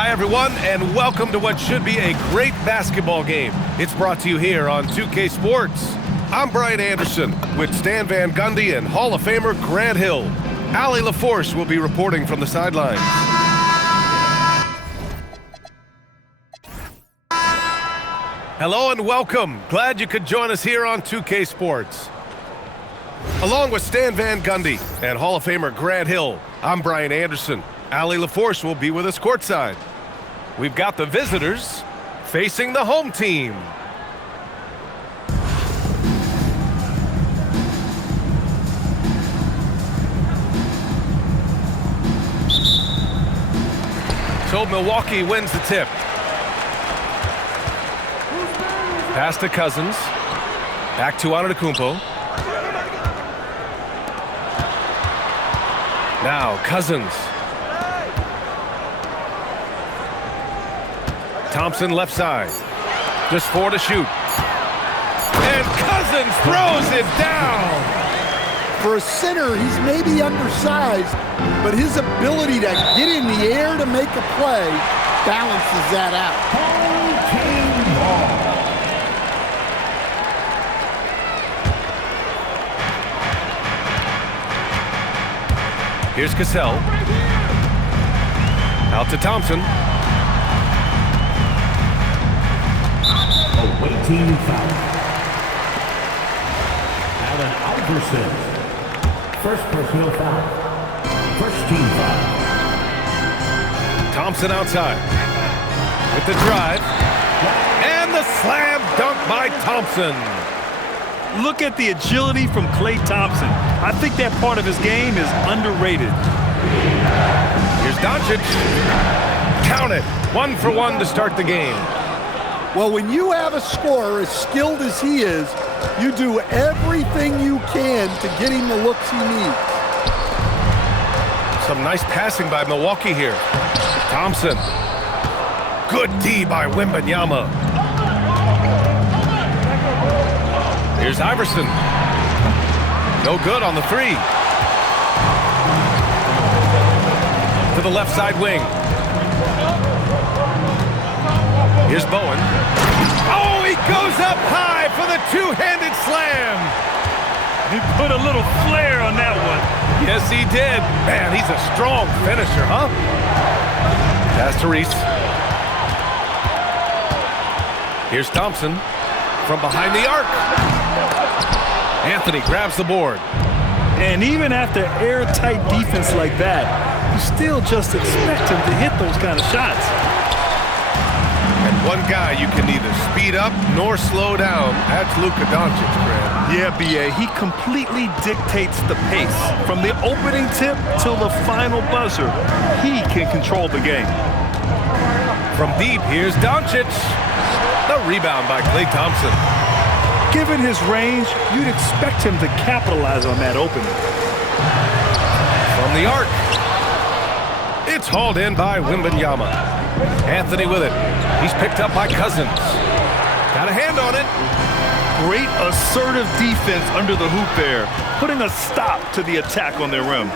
Hi, everyone, and welcome to what should be a great basketball game. It's brought to you here on 2K Sports. I'm Brian Anderson with Stan Van Gundy and Hall of Famer Grant Hill. Allie LaForce will be reporting from the sidelines. Hello and welcome. Glad you could join us here on 2K Sports. Along with Stan Van Gundy and Hall of Famer Grant Hill, I'm Brian Anderson. Allie LaForce will be with us courtside. We've got the visitors facing the home team. So Milwaukee wins the tip. Pass to Cousins. Back to Antetokounmpo. Now Cousins. Thompson left side. Just 4 to shoot. And Cousins throws it down. For a center, he's maybe undersized, but his ability to get in the air to make a play balances that out. Here's Cassell. Out to Thompson. Team foul. Allen Iverson. First personal foul. First team foul. Thompson outside. With the drive. And the slam dunk by Thompson. Look at the agility from Klay Thompson. I think that part of his game is underrated. Here's Doncic. Count it. 1 for 1 to start the game. Well, when you have a scorer as skilled as he is, you do everything you can to get him the looks he needs. Some nice passing by Milwaukee here. Thompson. Good D by Wembanyama. Here's Iverson. No good on the 3. To the left side wing. Here's Bowen. Oh, he goes up high for the two-handed slam. He put a little flair on that one. Yes, he did. Man, he's a strong finisher, huh? Pass to Reese. Here's Thompson from behind the arc. Anthony grabs the board. And even after airtight defense like that, you still just expect him to hit those kind of shots. And one guy you can neither speed up nor slow down. That's Luka Doncic, Grant. Yeah, B.A., he completely dictates the pace. From the opening tip till the final buzzer, he can control the game. From deep, here's Doncic. The rebound by Klay Thompson. Given his range, you'd expect him to capitalize on that opening. From the arc. It's hauled in by Wembanyama. Anthony with it. He's picked up by Cousins. Got a hand on it. Great assertive defense under the hoop there, putting a stop to the attack on their rim.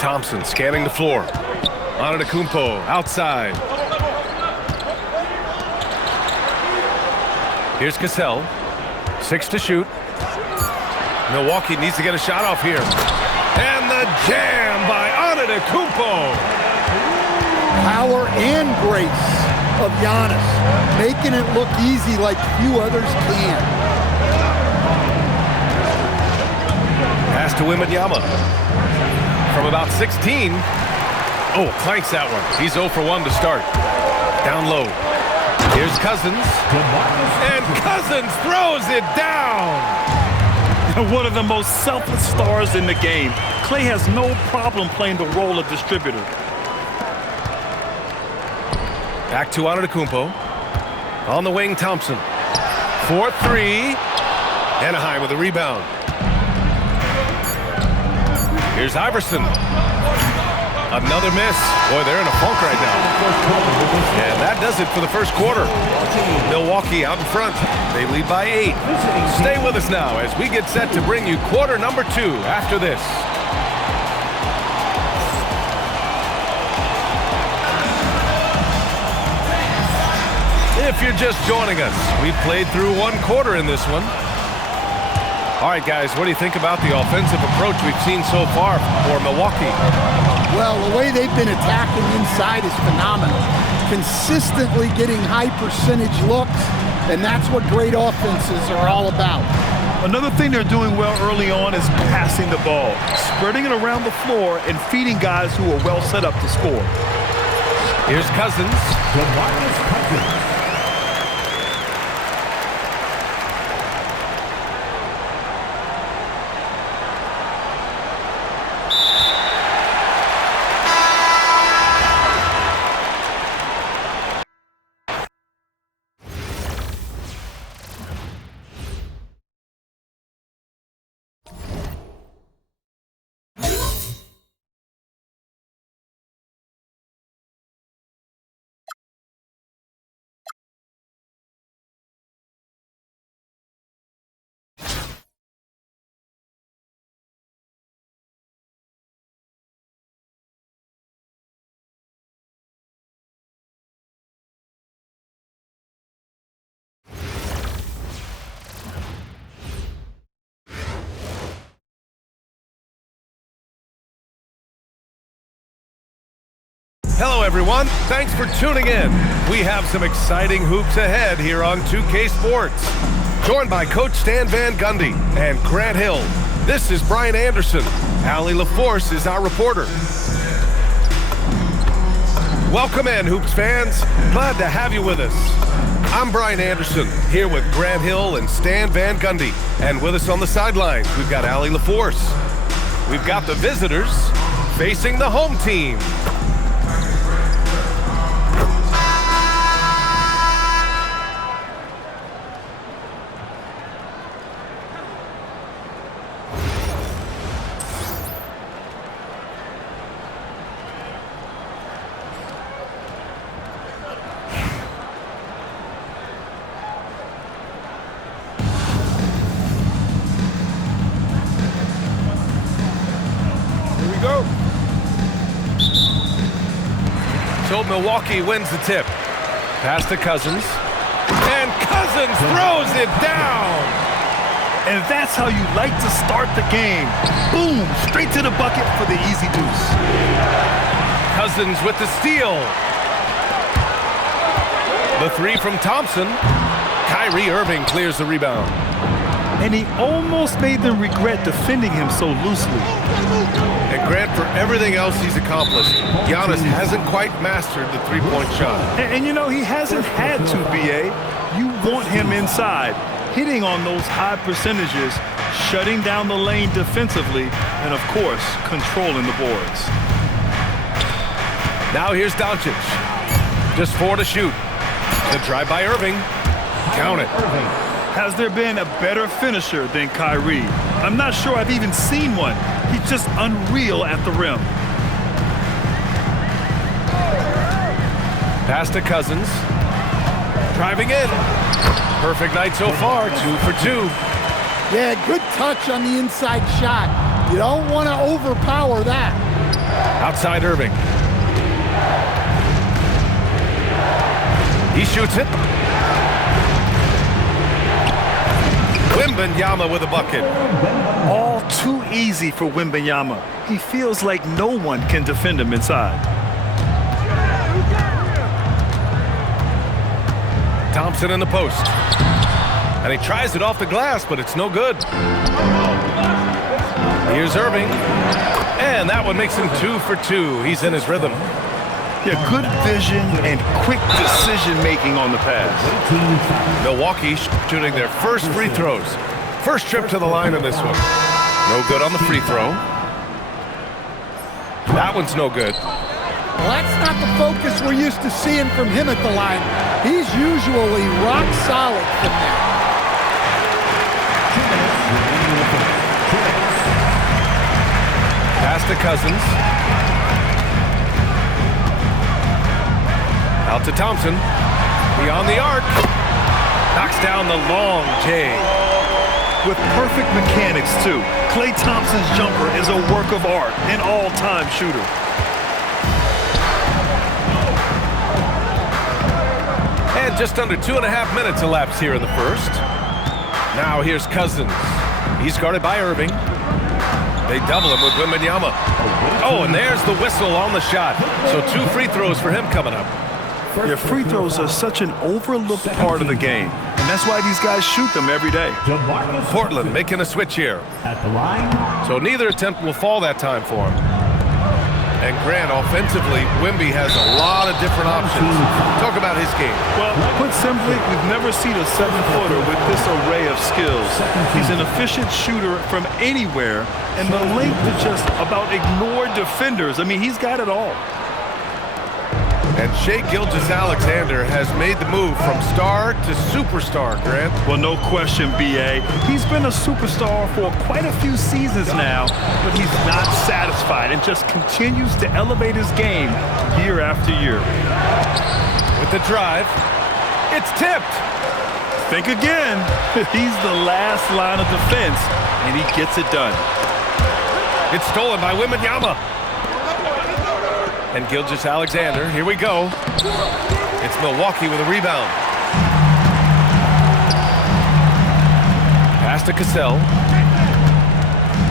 Thompson scanning the floor. Antetokounmpo outside. Here's Cassell. 6 to shoot. Milwaukee needs to get a shot off here. And the jam by Antetokounmpo. Power and grace of Giannis, making it look easy like few others can. Pass to Wembanyama. From about 16. Oh, clanks that one. He's 0 for 1 to start. Down low. Here's Cousins. And Cousins throws it down. One of the most selfless stars in the game. Klay has no problem playing the role of distributor. Back to Antetokounmpo. On the wing, Thompson. 4-3. Anaheim with a rebound. Here's Iverson. Another miss. Boy, they're in a funk right now. And that does it for the first quarter. Milwaukee out in front. They lead by 8. Stay with us now as we get set to bring you quarter number 2 after this. If you're just joining us, we've played through one quarter in this one. All right, guys, what do you think about the offensive approach we've seen so far for Milwaukee? Well, the way they've been attacking inside is phenomenal. Consistently getting high percentage looks, and that's what great offenses are all about. Another thing they're doing well early on is passing the ball, spreading it around the floor and feeding guys who are well set up to score. Here's Cousins. DeMarcus Cousins. Hello, everyone. Thanks for tuning in. We have some exciting hoops ahead here on 2K Sports. Joined by Coach Stan Van Gundy and Grant Hill, this is Brian Anderson. Allie LaForce is our reporter. Welcome in, Hoops fans. Glad to have you with us. I'm Brian Anderson, here with Grant Hill and Stan Van Gundy. And with us on the sidelines, we've got Allie LaForce. We've got the visitors facing the home team. So Milwaukee wins the tip. Pass to Cousins. And Cousins throws it down. And that's how you like to start the game. Boom, straight to the bucket for the easy deuce. Cousins with the steal. The three from Thompson. Kyrie Irving clears the rebound. And he almost made them regret defending him so loosely. And Grant, for everything else he's accomplished, Giannis hasn't quite mastered the three-point shot. And you know, he hasn't had to, B.A. You want him inside, hitting on those high percentages, shutting down the lane defensively, and, of course, controlling the boards. Now here's Doncic. Just 4 to shoot. The drive by Irving. Count it. Has there been a better finisher than Kyrie? I'm not sure I've even seen one. He's just unreal at the rim. Pass to Cousins. Driving in. Perfect night so far, 2 for 2. Yeah, good touch on the inside shot. You don't want to overpower that. Outside Irving. He shoots it. Wembanyama with a bucket. All too easy for Wembanyama. He feels like no one can defend him inside. Thompson in the post. And he tries it off the glass, but it's no good. Here's Irving. And that one makes him 2 for 2. He's in his rhythm. Yeah, good vision and quick decision-making on the pass. Milwaukee shooting their first free throws. First trip to the line in this one. No good on the free throw. That one's no good. Well, that's not the focus we're used to seeing from him at the line. He's usually rock solid from there. Pass to Cousins. Out to Thompson. Beyond the arc. Knocks down the long J. With perfect mechanics, too. Klay Thompson's jumper is a work of art, an all-time shooter. And just under 2.5 minutes elapsed here in the first. Now here's Cousins. He's guarded by Irving. They double him with Wembanyama. Oh, and there's the whistle on the shot. So 2 free throws for him coming up. Your free throws are such an overlooked part of the game, and that's why these guys shoot them every day. Portland making a switch here. At the line. So neither attempt will fall that time for him. And Grant, offensively, Wemby has a lot of different options. Talk about his game. Well, put simply, we've never seen a 7-footer with this array of skills. He's an efficient shooter from anywhere, and the length to just about ignore defenders. I mean, he's got it all. And Shai Gilgeous-Alexander has made the move from star to superstar, Grant. Well, no question, B.A. He's been a superstar for quite a few seasons now, but he's not satisfied and just continues to elevate his game year after year. With the drive, it's tipped. Think again. He's the last line of defense, and he gets it done. It's stolen by Wembanyama. And Gilgeous-Alexander, here we go. It's Milwaukee with a rebound. Pass to Cassell.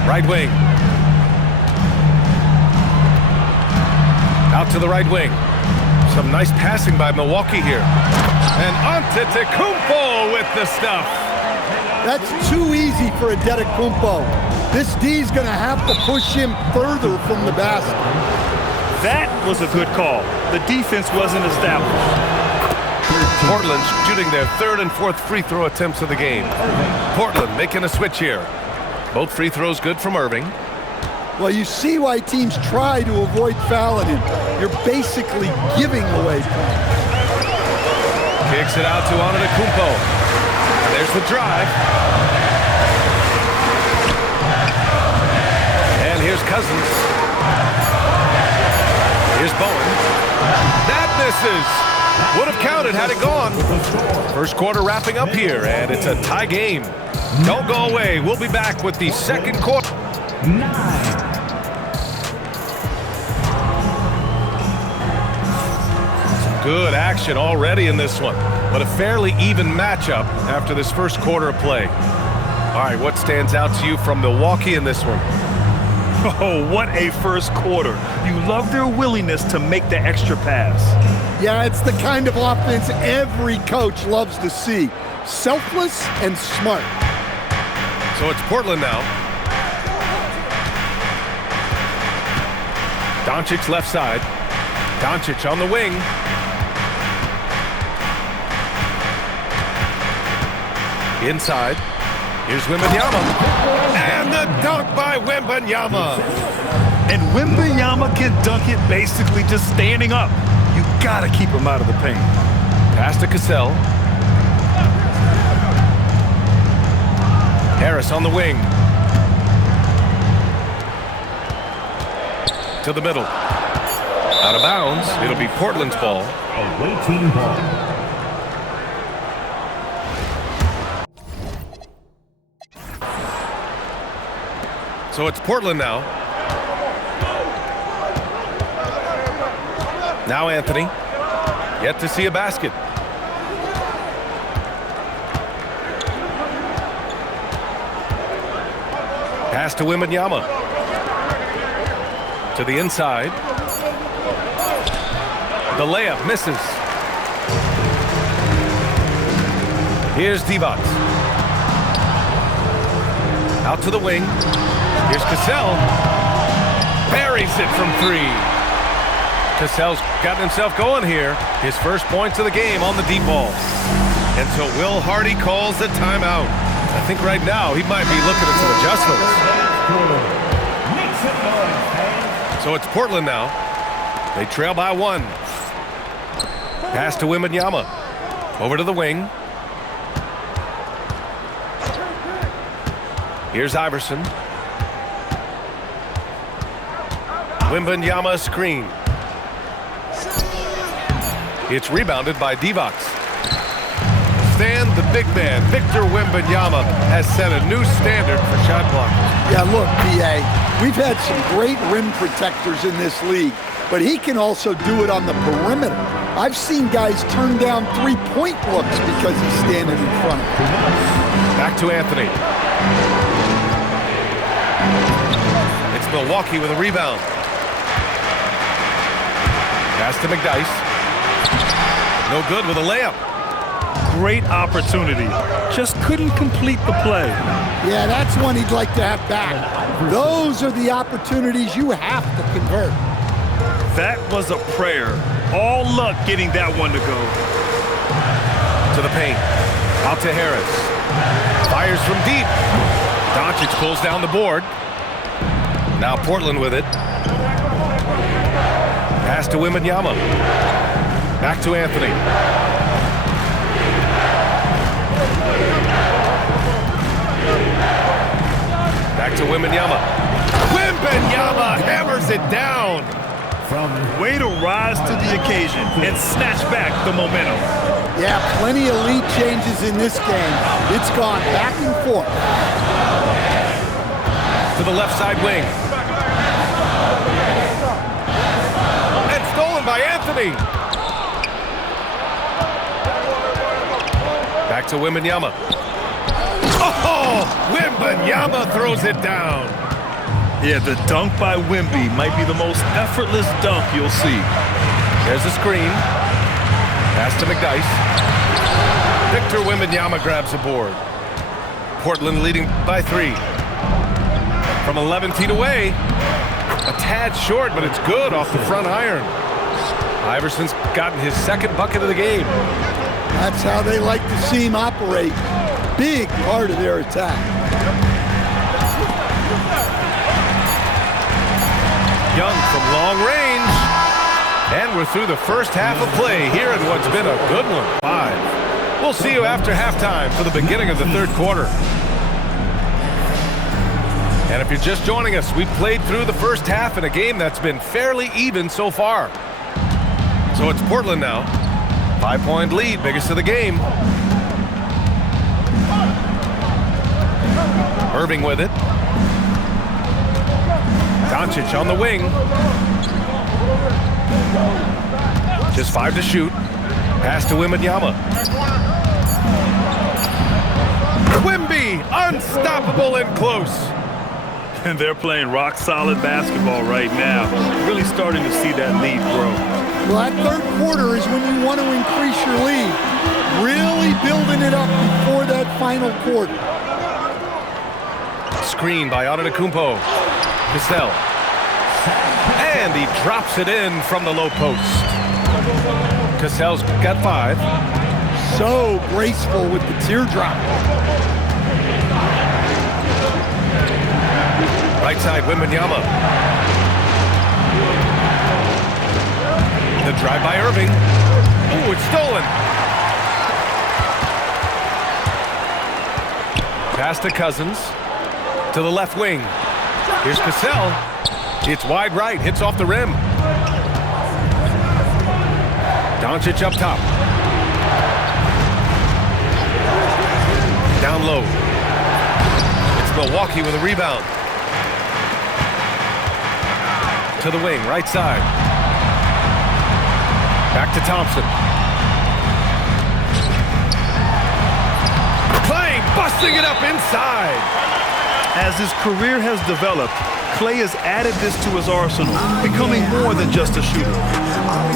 Right wing. Out to the right wing. Some nice passing by Milwaukee here. And Antetokounmpo with the stuff. That's too easy for Antetokounmpo. This D's going to have to push him further from the basket. That was a good call. The defense wasn't established. Portland shooting their 3rd and 4th free throw attempts of the game. Portland making a switch here. Both free throws good from Irving. Well, you see why teams try to avoid fouling him. You're basically giving away points. Kicks it out to Antetokounmpo. There's the drive. And here's Cousins. Here's Bowen. That misses. Would have counted had it gone. First quarter wrapping up here, and it's a tie game. Don't go away. We'll be back with the second quarter. 9. Good action already in this one, but a fairly even matchup after this first quarter of play. All right, what stands out to you from Milwaukee in this one? Oh, what a first quarter. You love their willingness to make the extra pass. Yeah, it's the kind of offense every coach loves to see. Selfless and smart. So it's Portland now. Doncic left side. Doncic on the wing. Inside. Here's Wembanyama. And the dunk by Wembanyama. And Wembanyama can dunk it basically just standing up. You gotta keep him out of the paint. Pass to Cassell. Harris on the wing. To the middle. Out of bounds. It'll be Portland's ball. Away team ball. So it's Portland now. Now Anthony. Yet to see a basket. Pass to Wembanyama. To the inside. The layup misses. Here's Divac. Out to the wing. Here's Cassell. Buries it from 3. Cassell's got himself going here. His first points of the game on the deep ball. And so Will Hardy calls the timeout. I think right now he might be looking at some adjustments. So it's Portland now. They trail by 1. Pass to Wembanyama. Over to the wing. Here's Iverson. Wembanyama screen. It's rebounded by Divac. Stan, the big man, Victor Wembanyama, has set a new standard for shot blocking. Yeah, look, B.A., we've had some great rim protectors in this league, but he can also do it on the perimeter. I've seen guys turn down three-point looks because he's standing in front of them. Back to Anthony. It's Milwaukee with a rebound. Pass to McDyess. No good with a layup. Great opportunity. Just couldn't complete the play. Yeah, that's one he'd like to have back. Those are the opportunities you have to convert. That was a prayer. All luck getting that one to go. To the paint. Out to Harris. Fires from deep. Doncic pulls down the board. Now Portland with it. Pass to Wembanyama. Back to Anthony. Back to Wembanyama. Wembanyama hammers it down. Way to rise to the occasion and snatch back the momentum. Yeah, plenty of lead changes in this game. It's gone back and forth. To the left side wing. And stolen by Anthony. Back to Wembanyama. Oh, Wembanyama throws it down. Yeah, the dunk by Wemby might be the most effortless dunk you'll see. There's a screen. Pass to McDyess. Victor Wembanyama grabs a board. Portland leading by 3. From 11 feet away. A tad short, but it's good off the front iron. Iverson's gotten his second bucket of the game. That's how they like to see him operate. Big part of their attack. Young from long range. And we're through the first half of play here in what's been a good one. 5. We'll see you after halftime for the beginning of the third quarter. And if you're just joining us, we played through the first half in a game that's been fairly even so far. So it's Portland now. 5-point lead, biggest of the game. Irving with it. Doncic on the wing. Just 5 to shoot. Pass to Wembanyama. Wemby, unstoppable and close. And they're playing rock-solid basketball right now. Really starting to see that lead grow. Well, that third quarter is when you want to increase your lead. Really building it up before that final quarter. Screen by Antetokounmpo. Cassell. And he drops it in from the low post. Cassell's got 5. So graceful with the teardrop. Right side, Wembanyama. The drive by Irving. Oh, it's stolen. Pass to Cousins. To the left wing. Here's Cassell. It's wide right. Hits off the rim. Doncic up top. Down low. It's Milwaukee with a rebound. To the wing, right side. Back to Thompson. Clay busting it up inside. As his career has developed, Clay has added this to his arsenal, becoming more than just a shooter.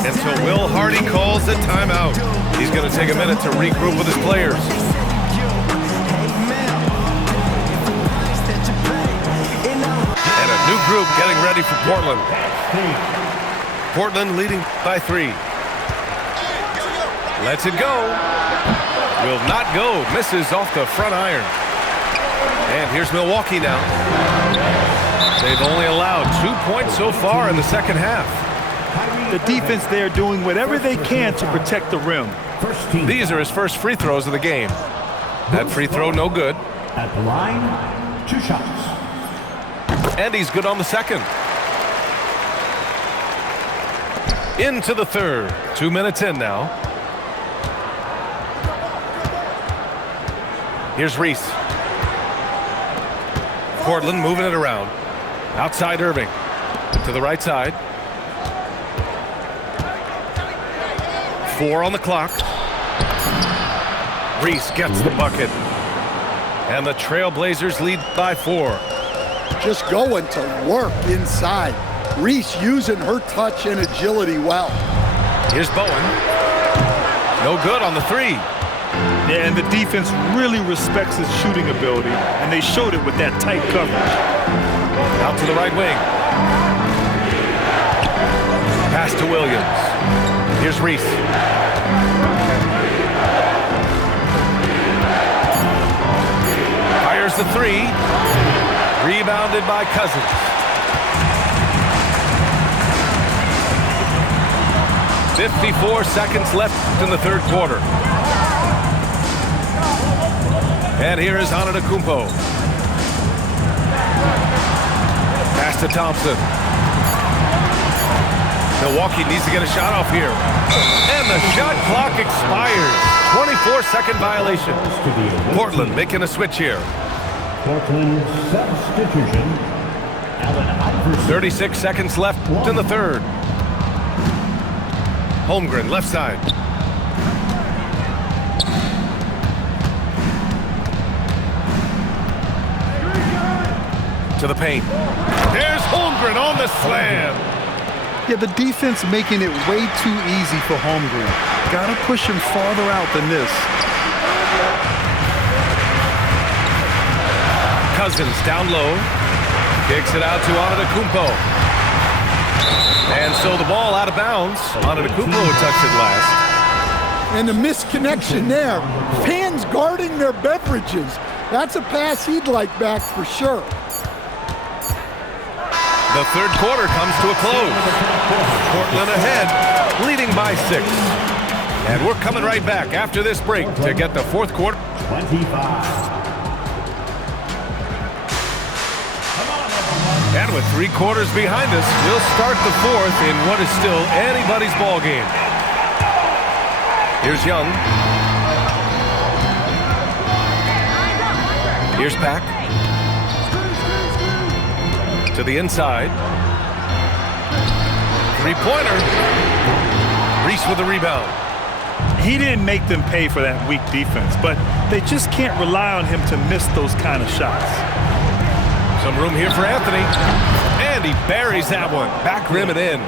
And so Will Hardy calls the timeout. He's going to take a minute to regroup with his players. And a new group getting ready for Portland. Portland leading by 3. Lets it go. Will not go. Misses off the front iron. And here's Milwaukee now. They've only allowed 2 points so far in the second half. The defense there doing whatever they can to protect the rim. These are his first free throws of the game. That free throw no good. At the line, 2 shots. And he's good on the second. Into the third. 2 minutes in now. Here's Reese. Portland moving it around. Outside Irving. To the right side. 4 on the clock. Reese gets the bucket. And the Trailblazers lead by 4. Just going to work inside. Reese using her touch and agility well. Here's Bowen. No good on the 3. Yeah, and the defense really respects his shooting ability, and they showed it with that tight coverage. Out to the right wing. Pass to Williams. Here's Reese. Fires the 3. Rebounded by Cousins. "54 seconds left in the third quarter." And here is Antetokounmpo. Pass to Thompson. Milwaukee needs to get a shot off here. And the shot clock expires. 24-second violation. Portland making a switch here. Portland substitution. Allen Iverson. 36 seconds left in the third. Holmgren, left side. To the paint. There's Holmgren on the slam. Yeah, the defense making it way too easy for Holmgren. Got to push him farther out than this. Cousins down low. Kicks it out to Antetokounmpo. And so the ball out of bounds. Antetokounmpo touched it last. And the misconnection there. Fans guarding their beverages. That's a pass he'd like back for sure. The third quarter comes to a close. Portland ahead, leading by 6. And we're coming right back after this break to get the fourth quarter. 25. And with 3 quarters behind us, we'll start the fourth in what is still anybody's ball game. Here's Young. Here's Pack. To the inside. 3-pointer. Reese with the rebound. He didn't make them pay for that weak defense, but they just can't rely on him to miss those kind of shots. Some room here for Anthony. And he buries that one. Back rim and in.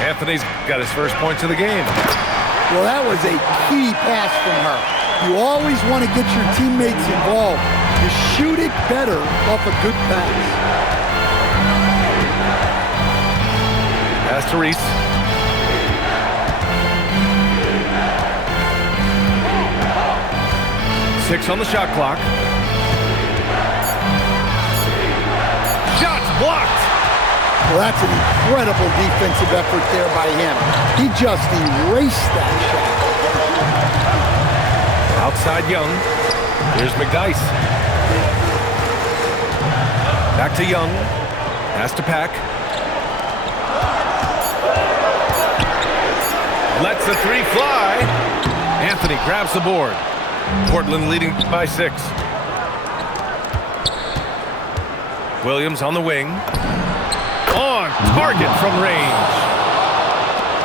Anthony's got his first points of the game. Well, that was a key pass from her. You always want to get your teammates involved. You shoot it better off a good pass. Pass to Reese. Six on the shot clock. Shots blocked. Well, that's an incredible defensive effort there by him. He just erased that shot. Outside Young. Here's McDyess. Back to Young. Pass to Pack. Lets the 3 fly. Anthony grabs the board. Portland leading by 6. Williams on the wing. On target from range.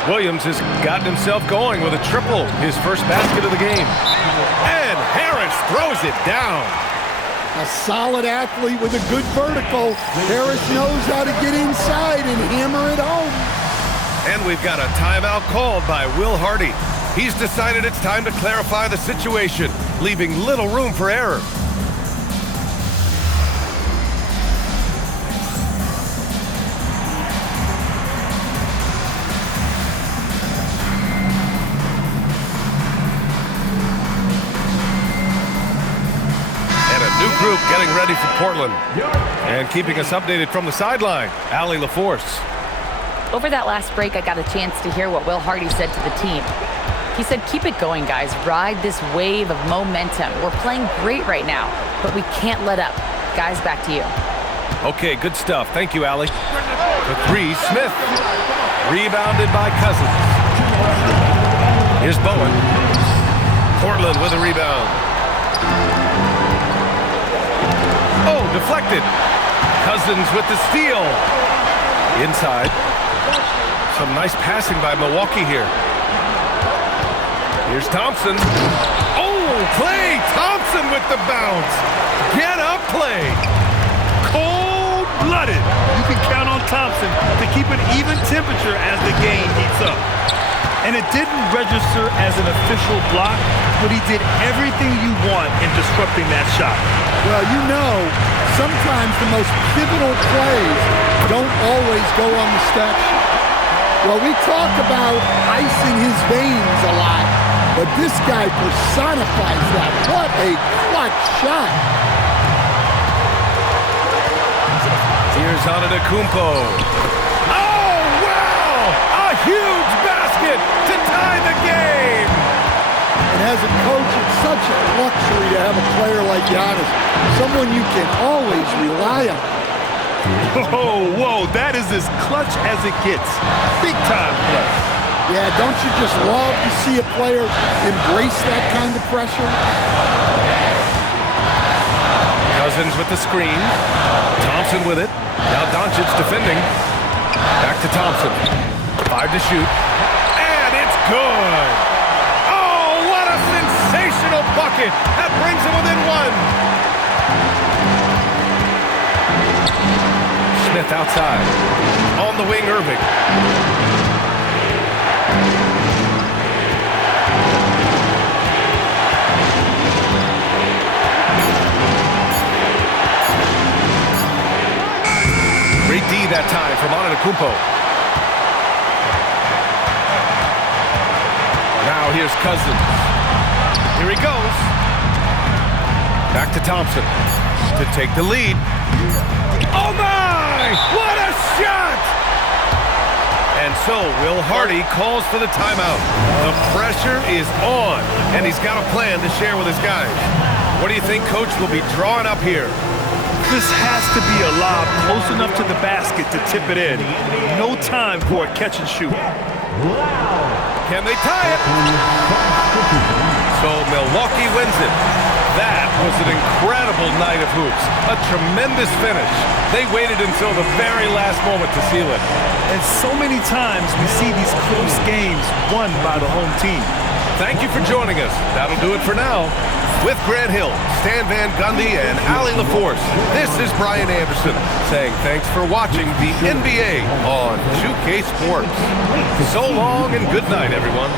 Williams has gotten himself going with a triple, his first basket of the game. And Harris throws it down. A solid athlete with a good vertical. Harris knows how to get inside and hammer it home. And we've got a timeout called by Will Hardy. He's decided it's time to clarify the situation, leaving little room for error. Group getting ready for Portland. And keeping us updated from the sideline, Allie LaForce. Over that last break, I got a chance to hear what Will Hardy said to the team. He said, keep it going, guys. Ride this wave of momentum. We're playing great right now, but we can't let up. Guys, back to you. Okay, good stuff. Thank you, Allie. The 3, Smith. Rebounded by Cousins. Here's Bowen. Portland with a rebound. Oh, deflected. Cousins with the steal. Inside. Some nice passing by Milwaukee here. Here's Thompson. Oh, Klay Thompson with the bounce. Get up, Klay. Cold-blooded. You can count on Thompson to keep an even temperature as the game heats up. And it didn't register as an official block, but he did everything you want in disrupting that shot. Well, you know, sometimes the most pivotal plays don't always go on the stat sheet. Well, we talk about icing his veins a lot, but this guy personifies that. What a clutch shot. Here's Antetokounmpo. Oh, wow! A huge basket to tie the game! And as a coach, it's such a luxury to have a player like Giannis, someone you can always rely on. Whoa, that is as clutch as it gets. Big time clutch. Yeah, don't you just love to see a player embrace that kind of pressure? Cousins with the screen. Thompson with it. Now Doncic defending. Back to Thompson. 5 to shoot. And it's good! Oh, what a sensational bucket! That brings him within one. Smith outside. On the wing, Irving. Great D that time from Antetokounmpo. Now here's Cousins. Here he goes. Back to Thompson to take the lead. Oh my! What a shot! And so Will Hardy calls for the timeout. The pressure is on, and he's got a plan to share with his guys. What do you think Coach will be drawing up here? This has to be a lob close enough to the basket to tip it in. No time for a catch and shoot. Can they tie it? So Milwaukee wins it. That was an incredible night of hoops. A tremendous finish. They waited until the very last moment to seal it. And so many times we see these close games won by the home team. Thank you for joining us. That'll do it for now. With Grant Hill, Stan Van Gundy, and Allie LaForce, this is Brian Anderson saying thanks for watching the NBA on 2K Sports. So long and good night, everyone.